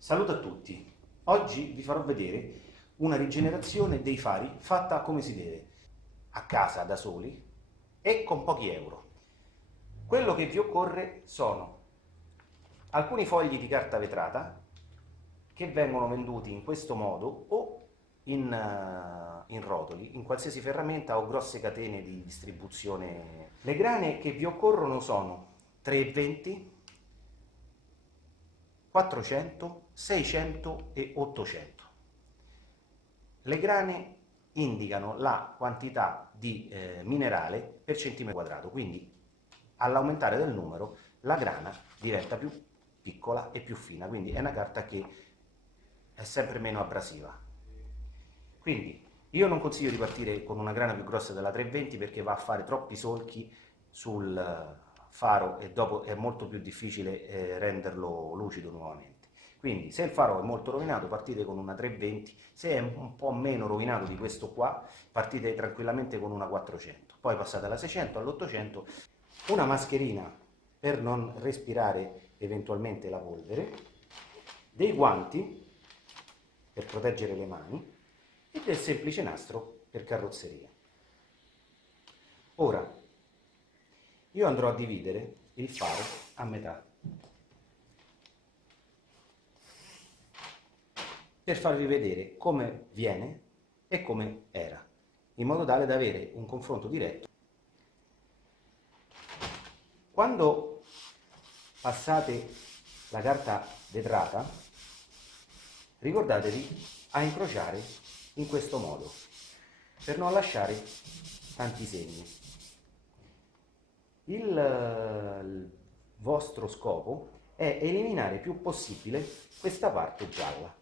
Saluto a tutti, oggi vi farò vedere una rigenerazione dei fari fatta come si deve, a casa da soli e con pochi euro. Quello che vi occorre sono alcuni fogli di carta vetrata che vengono venduti in questo modo o in rotoli, in qualsiasi ferramenta o grosse catene di distribuzione. Le grane che vi occorrono sono 3,20, 400, 600 e 800. Le grane indicano la quantità di minerale per centimetro quadrato, quindi all'aumentare del numero la grana diventa più piccola e più fina, quindi è una carta che è sempre meno abrasiva. Quindi io non consiglio di partire con una grana più grossa della 320 perché va a fare troppi solchi sul faro e dopo è molto più difficile renderlo lucido nuovamente. Quindi se il faro è molto rovinato partite con una 320, se è un po' meno rovinato di questo qua partite tranquillamente con una 400, poi passate alla 600, all'800, una mascherina per non respirare eventualmente la polvere, dei guanti per proteggere le mani e del semplice nastro per carrozzeria. Ora io andrò a dividere il faro a metà per farvi vedere come viene e come era, in modo tale da avere un confronto diretto. Quando passate la carta vetrata, ricordatevi a incrociare in questo modo per non lasciare tanti segni. Il vostro scopo è eliminare il più possibile questa parte gialla.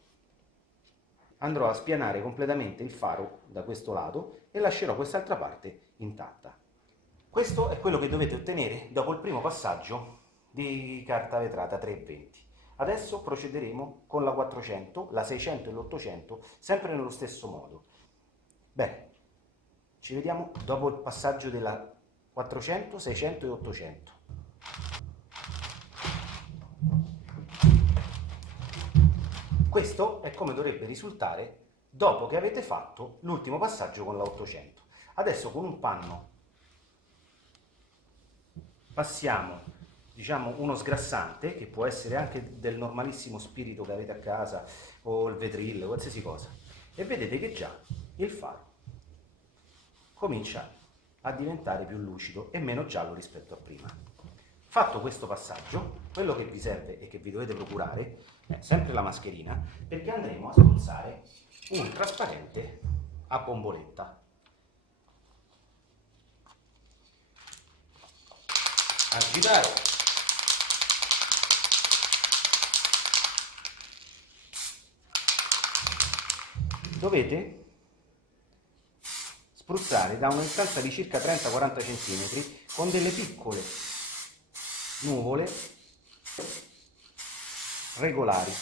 Andrò a spianare completamente il faro da questo lato e lascerò quest'altra parte intatta. Questo è quello che dovete ottenere dopo il primo passaggio di carta vetrata 320. Adesso procederemo con la 400, la 600 e l'800, sempre nello stesso modo. Bene, ci vediamo dopo il passaggio della 400, 600 e 800. Questo è come dovrebbe risultare dopo che avete fatto l'ultimo passaggio con la 800. Adesso con un panno passiamo, diciamo, uno sgrassante, che può essere anche del normalissimo spirito che avete a casa, o il vetril, qualsiasi cosa, e vedete che già il faro comincia a diventare più lucido e meno giallo rispetto a prima. Fatto questo passaggio, quello che vi serve e che vi dovete procurare è sempre la mascherina, perché andremo a spruzzare un trasparente a bomboletta. Agitare. Dovete spruzzare da una distanza di circa 30-40 cm con delle piccole nuvole regolari.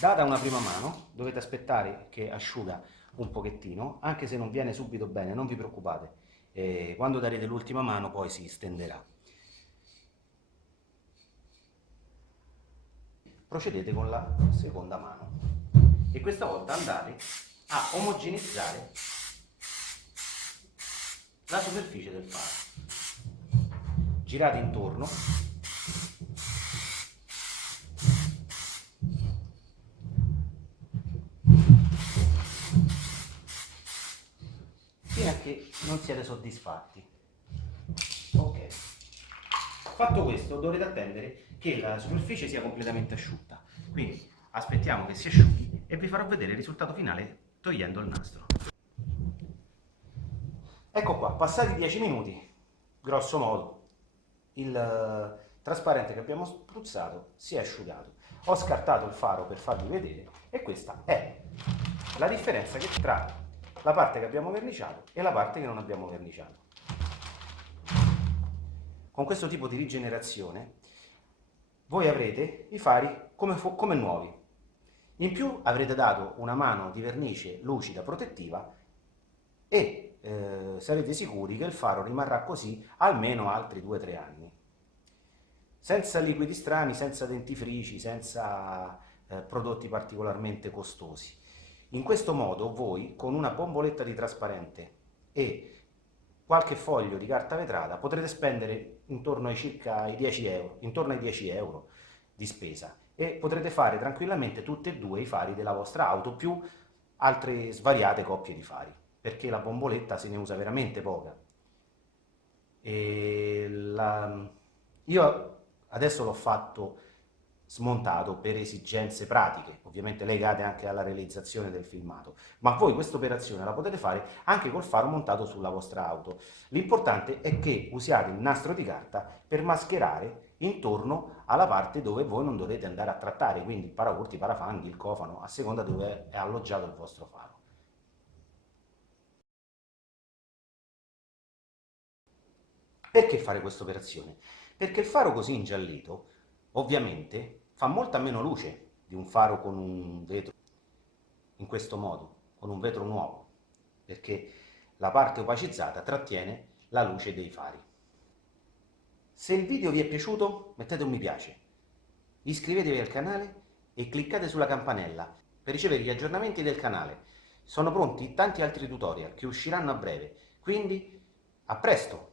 Data una prima mano, dovete aspettare che asciuga un pochettino, anche se non viene subito bene, non vi preoccupate, quando darete l'ultima mano poi si stenderà. Procedete con la seconda mano e questa volta andate a omogeneizzare la superficie del faro. Girate intorno fino a che non siete soddisfatti. Ok, fatto questo dovrete attendere che la superficie sia completamente asciutta, quindi aspettiamo che si asciughi e vi farò vedere il risultato finale togliendo il nastro. Ecco qua, passati 10 minuti, grosso modo, il trasparente che abbiamo spruzzato si è asciugato. Ho scartato il faro per farvi vedere e questa è la differenza che tra la parte che abbiamo verniciato e la parte che non abbiamo verniciato. Con questo tipo di rigenerazione voi avrete i fari come nuovi. In più avrete dato una mano di vernice lucida protettiva e sarete sicuri che il faro rimarrà così almeno altri 2-3 anni. senza liquidi strani, senza dentifrici, senza prodotti particolarmente costosi. In questo modo voi, con una bomboletta di trasparente e qualche foglio di carta vetrata, potrete spendere intorno ai circa ai 10 euro, intorno ai 10 euro di spesa, e potrete fare tranquillamente tutti e due i fari della vostra auto più altre svariate coppie di fari, perché la bomboletta se ne usa veramente poca. E io adesso l'ho fatto smontato per esigenze pratiche, ovviamente legate anche alla realizzazione del filmato, ma voi questa operazione la potete fare anche col faro montato sulla vostra auto. L'importante è che usiate il nastro di carta per mascherare intorno alla parte dove voi non dovete andare a trattare, quindi il paraurti, i parafanghi, il cofano, a seconda dove è alloggiato il vostro faro. Perché fare questa operazione? Perché il faro così ingiallito, ovviamente, fa molta meno luce di un faro con un vetro in questo modo, con un vetro nuovo, perché la parte opacizzata trattiene la luce dei fari. Se il video vi è piaciuto, mettete un mi piace, iscrivetevi al canale e cliccate sulla campanella per ricevere gli aggiornamenti del canale. Sono pronti tanti altri tutorial che usciranno a breve, quindi a presto!